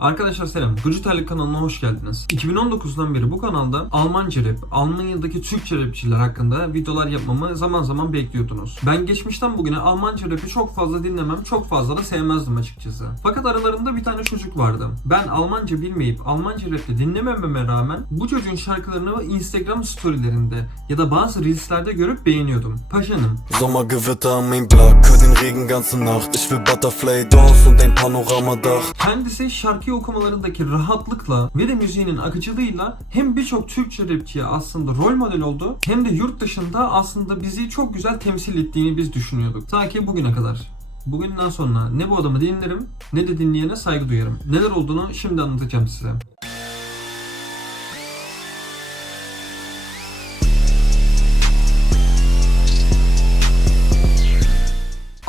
Arkadaşlar selam. Gıcıterlik kanalına hoş geldiniz. 2019'dan beri bu kanalda Almanca rap, Almanya'daki Türkçe rapçiler hakkında videolar yapmamı zaman zaman bekliyordunuz. Ben geçmişten bugüne Almanca rapi çok fazla dinlemem, çok fazla da sevmezdim açıkçası. Fakat aralarında bir tane çocuk vardı. Ben Almanca bilmeyip Almanca rapi dinlemememe rağmen bu çocuğun şarkılarını Instagram storylerinde ya da bazı reelslerde görüp beğeniyordum. Paşanım. Sommergewitter mein Blatt, hör den Regen ganze Nacht. Ich will Butterfly Doors und ein Panoramadach. Kendisi şarkı okumalarındaki rahatlıkla ve de müziğinin akıcılığıyla hem birçok Türkçe rapçiye aslında rol model oldu hem de yurt dışında aslında bizi çok güzel temsil ettiğini biz düşünüyorduk. Ta ki bugüne kadar. Bugünden sonra ne bu adamı dinlerim ne de dinleyene saygı duyarım. Neler olduğunu şimdi anlatacağım size.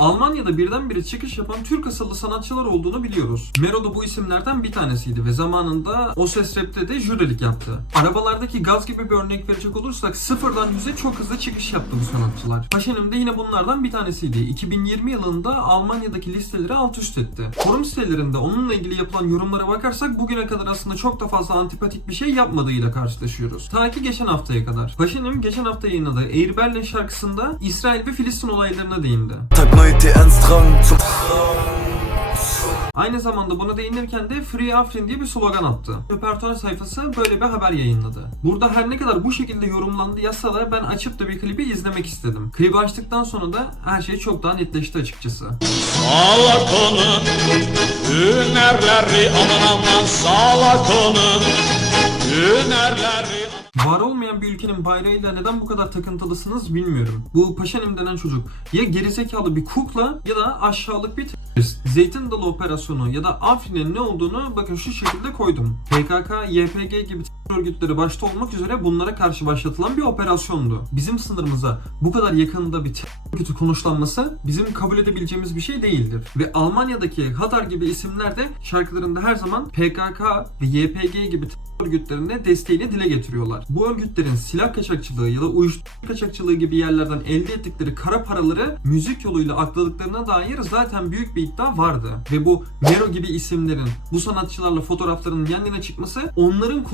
Almanya'da birdenbire çıkış yapan Türk asıllı sanatçılar olduğunu biliyoruz. Mero da bu isimlerden bir tanesiydi ve zamanında O Ses Rap'te de jürilik yaptı. Arabalardaki gaz gibi bir örnek verecek olursak sıfırdan yüze çok hızlı çıkış yaptı bu sanatçılar. Paşanem de yine bunlardan bir tanesiydi. 2020 yılında Almanya'daki listeleri alt üst etti. Forum sitelerinde onunla ilgili yapılan yorumlara bakarsak bugüne kadar aslında çok da fazla antipatik bir şey yapmadığıyla karşılaşıyoruz. Ta ki geçen haftaya kadar. Paşanem geçen hafta yayınladığı Air Berlin şarkısında İsrail ve Filistin olaylarına değindi. Tag neue TNs tragen zum Aynı zamanda buna değinirken de Free Afrin diye bir slogan attı. Repertuar sayfası böyle bir haber yayınladı. Burada her ne kadar bu şekilde yorumlandı yazsa da ben açıp da bir klibi izlemek istedim. Klibi açtıktan sonra da her şey çok daha netleşti açıkçası. Salak onu Hünerleri aman aman salak onu Hünerleri Var olmayan bir ülkenin bayrağıyla neden bu kadar takıntılısınız bilmiyorum. Bu Paşanim denen çocuk ya gerizekalı bir kukla ya da aşağılık bir terörist. Zeytin Dalı operasyonu ya da Afrin'in ne olduğunu bakın şu şekilde koydum. PKK, YPG gibi örgütleri başta olmak üzere bunlara karşı başlatılan bir operasyondu. Bizim sınırımıza bu kadar yakında bir örgütü konuşlanması bizim kabul edebileceğimiz bir şey değildir. Ve Almanya'daki Hatar gibi isimler de şarkılarında her zaman PKK ve YPG gibi örgütlerine desteğini dile getiriyorlar. Bu örgütlerin silah kaçakçılığı ya da uyuşturucu kaçakçılığı gibi yerlerden elde ettikleri kara paraları müzik yoluyla akladıklarına dair zaten büyük bir iddia vardı. Ve bu Mero gibi isimlerin bu sanatçılarla fotoğraflarının yan yana çıkması onların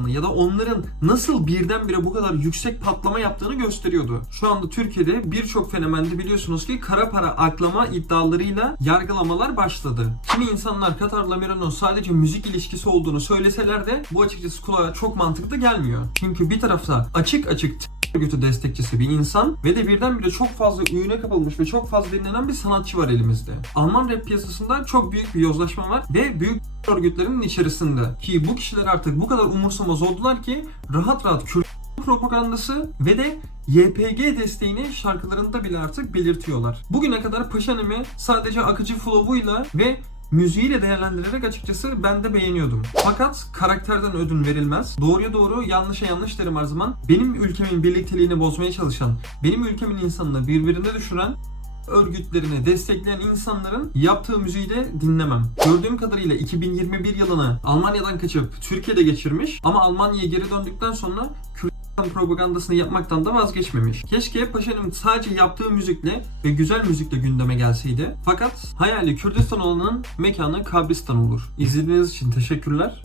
kullanıldığını ya da onların nasıl birdenbire bu kadar yüksek patlama yaptığını gösteriyordu. Şu anda Türkiye'de birçok fenomende biliyorsunuz ki kara para aklama iddialarıyla yargılamalar başladı. Kimi insanlar Katar'la Mero'nun sadece müzik ilişkisi olduğunu söyleseler de bu açıkçası kulağa çok mantıklı gelmiyor. Çünkü bir tarafta açık açık örgütü destekçisi bir insan ve de birdenbire çok fazla ününe kapılmış ve çok fazla dinlenen bir sanatçı var elimizde. Alman rap piyasasında çok büyük bir yozlaşma var ve büyük örgütlerinin içerisinde. Ki bu kişiler artık bu kadar umursamaz oldular ki rahat rahat Kürt propagandası ve de YPG desteğini şarkılarında bile artık belirtiyorlar. Bugüne kadar Paşanem'i sadece akıcı flow'uyla ve müziğiyle değerlendirerek açıkçası ben de beğeniyordum. Fakat karakterden ödün verilmez. Doğruya doğru, yanlışa yanlış derim her zaman. Benim ülkemin birlikteliğini bozmaya çalışan, benim ülkemin insanını birbirine düşüren örgütlerini destekleyen insanların yaptığı müziği de dinlemem. Gördüğüm kadarıyla 2021 yılını Almanya'dan kaçıp Türkiye'de geçirmiş ama Almanya'ya geri döndükten sonra Kürdistan propagandasını yapmaktan da vazgeçmemiş. Keşke Paşa'nın sadece yaptığı müzikle ve güzel müzikle gündeme gelseydi. Fakat hayali Kürdistan olanın mekanı Kabristan olur. İzlediğiniz için teşekkürler.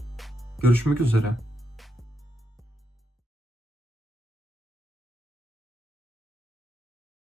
Görüşmek üzere.